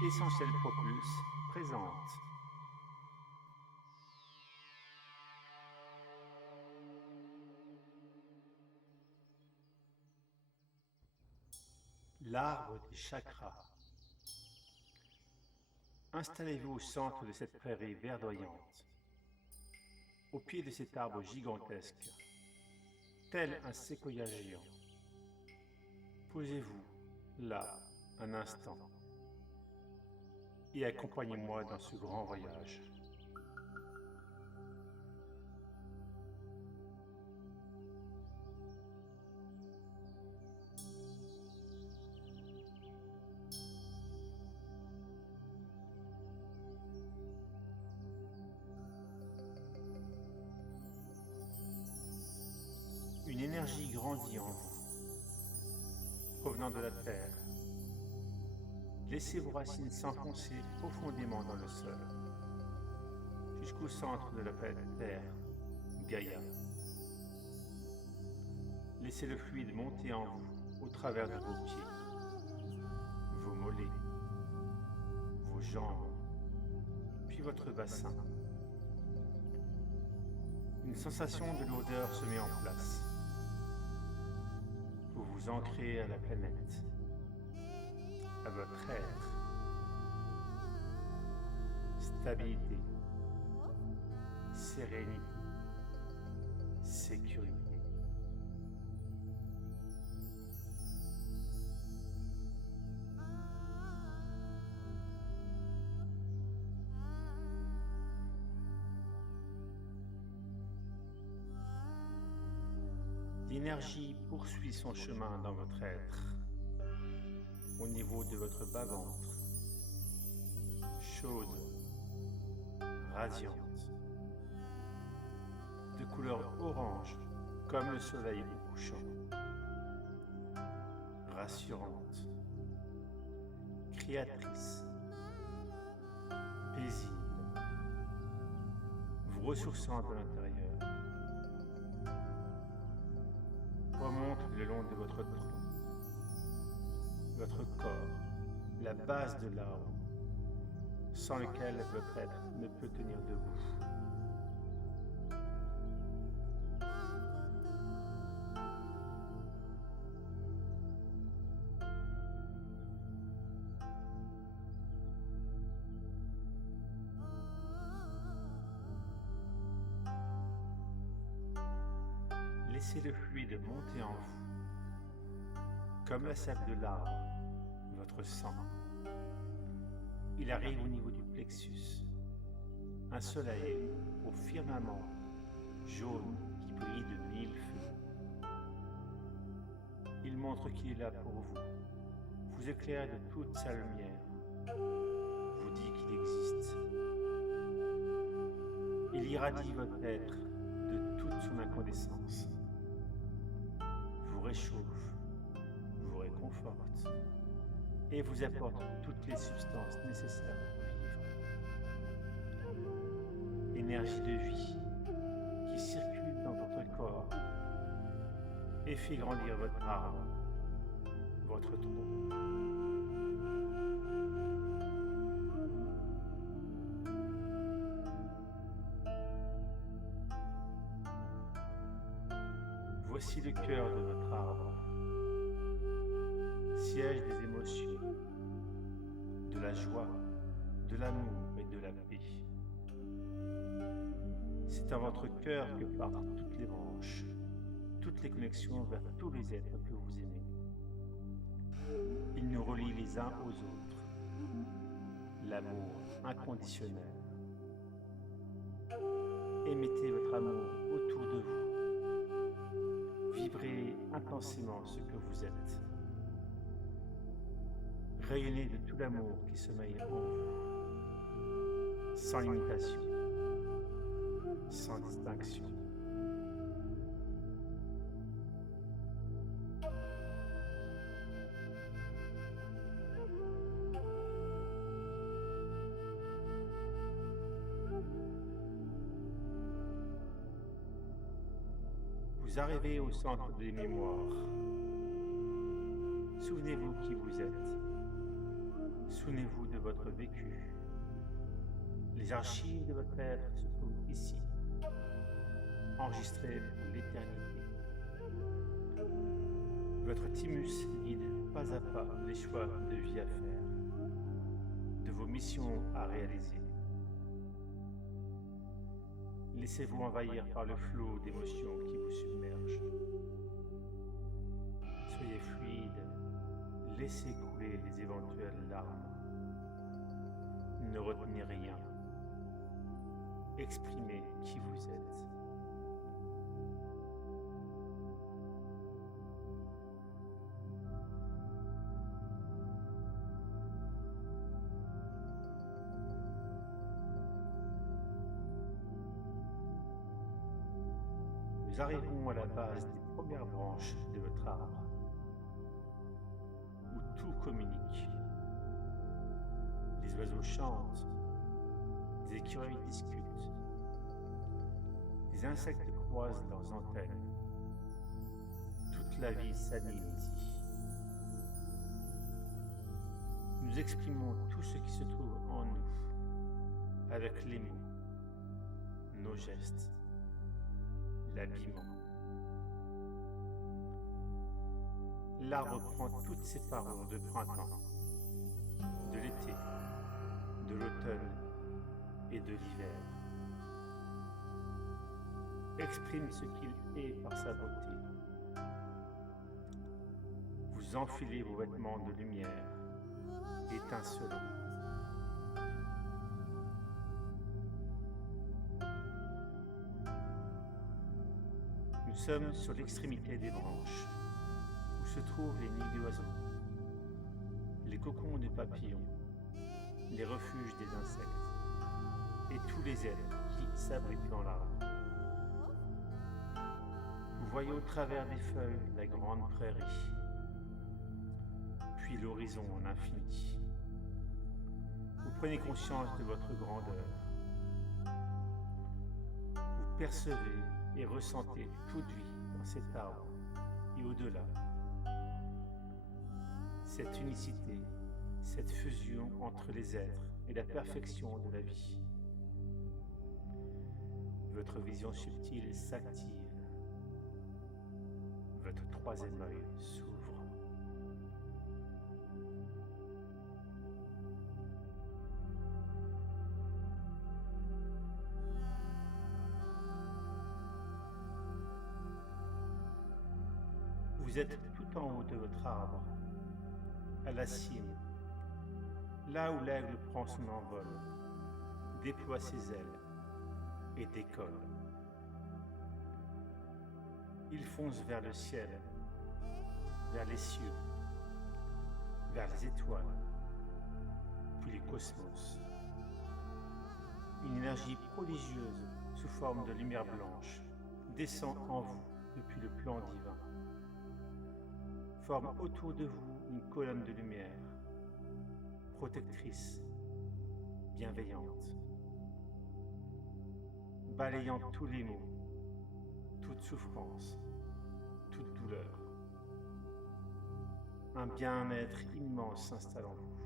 Essentiel Propulse présente. L'arbre des chakras. Installez-vous au centre de cette prairie verdoyante, au pied de cet arbre gigantesque, tel un séquoia géant. Posez-vous là un instant et accompagnez-moi dans ce grand voyage. Une énergie grandit en vous, provenant de la terre. Laissez vos racines s'enfoncer profondément dans le sol, jusqu'au centre de la planète Terre, Gaïa. Laissez le fluide monter en vous au travers de vos pieds, vos mollets, vos jambes, puis votre bassin. Une sensation de lourdeur se met en place. Vous vous ancrez à la planète, à votre être. Stabilité, sérénité, sécurité. L'énergie poursuit son chemin dans votre être, au niveau de votre bas-ventre, chaude, radiante, de couleur orange comme le soleil au couchant, rassurante, créatrice, paisible, vous ressourçant de l'intérieur. Remonte le long de votre tronc, votre corps, la base de l'arbre, sans lequel votre être ne peut tenir debout. Laissez le fluide monter en vous, comme la sève de l'arbre, votre sang. Il arrive au niveau du plexus, un soleil au firmament jaune qui brille de mille feux. Il montre qu'il est là pour vous, vous éclaire de toute sa lumière, vous dit qu'il existe. Il irradie votre être de toute son incandescence, vous réchauffe, vous réconforte et vous apporte toutes les substances nécessaires pour vivre. Énergie de vie qui circule dans votre corps et fait grandir votre arbre, votre tronc. Voici le cœur de votre arbre, siège des émotions, de la joie, de l'amour et de la paix. C'est à votre cœur que partent toutes les branches, toutes les connexions vers tous les êtres que vous aimez. Ils nous relient les uns aux autres. L'amour inconditionnel. Émettez votre amour autour de vous. Vibrez intensément ce que vous êtes. Rayonnez de tout l'amour qui sommeille en vous, sans limitation, sans distinction. Vous arrivez au centre des mémoires. Souvenez-vous qui vous êtes. Souvenez-vous de votre vécu. Les archives de votre être se trouvent ici, enregistrées pour l'éternité. Votre thymus guide pas à pas les choix de vie à faire, de vos missions à réaliser. Laissez-vous envahir par le flot d'émotions qui vous submerge. Soyez fluide, laissez couler les éventuelles larmes. Ne retenez rien. Exprimez qui vous êtes. Nous arrivons à la base des premières branches de votre arbre, où tout communique. Les oiseaux chantent, les écureuils discutent, les insectes croisent leurs antennes. Toute la vie s'anime ici. Nous exprimons tout ce qui se trouve en nous, avec les mots, nos gestes, l'habillement. L'arbre prend toutes ses parures de printemps, de l'été, de l'automne et de l'hiver. Exprime ce qu'il est par sa beauté. Vous enfilez vos vêtements de lumière, étincelants. Nous sommes sur l'extrémité des branches, où se trouvent les nids d'oiseaux, les cocons de papillons, les refuges des insectes, et tous les êtres qui s'abritent dans l'arbre. Vous voyez au travers des feuilles la grande prairie, puis l'horizon en infini. Vous prenez conscience de votre grandeur. Vous percevez et ressentez toute vie dans cet arbre et au-delà. Cette unicité, cette fusion entre les êtres et la perfection de la vie. Votre vision subtile s'active. Votre troisième œil s'ouvre. Vous êtes tout en haut de votre arbre, à la cime, là où l'aigle prend son envol, déploie ses ailes et décolle. Il fonce vers le ciel, vers les cieux, vers les étoiles, puis les cosmos. Une énergie prodigieuse sous forme de lumière blanche descend en vous depuis le plan divin. Forme autour de vous une colonne de lumière, protectrice, bienveillante, balayant tous les maux, toute souffrance, toute douleur. Un bien-être immense s'installe en vous.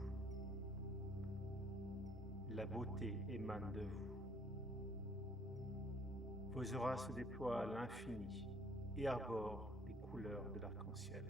La beauté émane de vous. Vos auras se déploient à l'infini et arborent les couleurs de l'arc-en-ciel.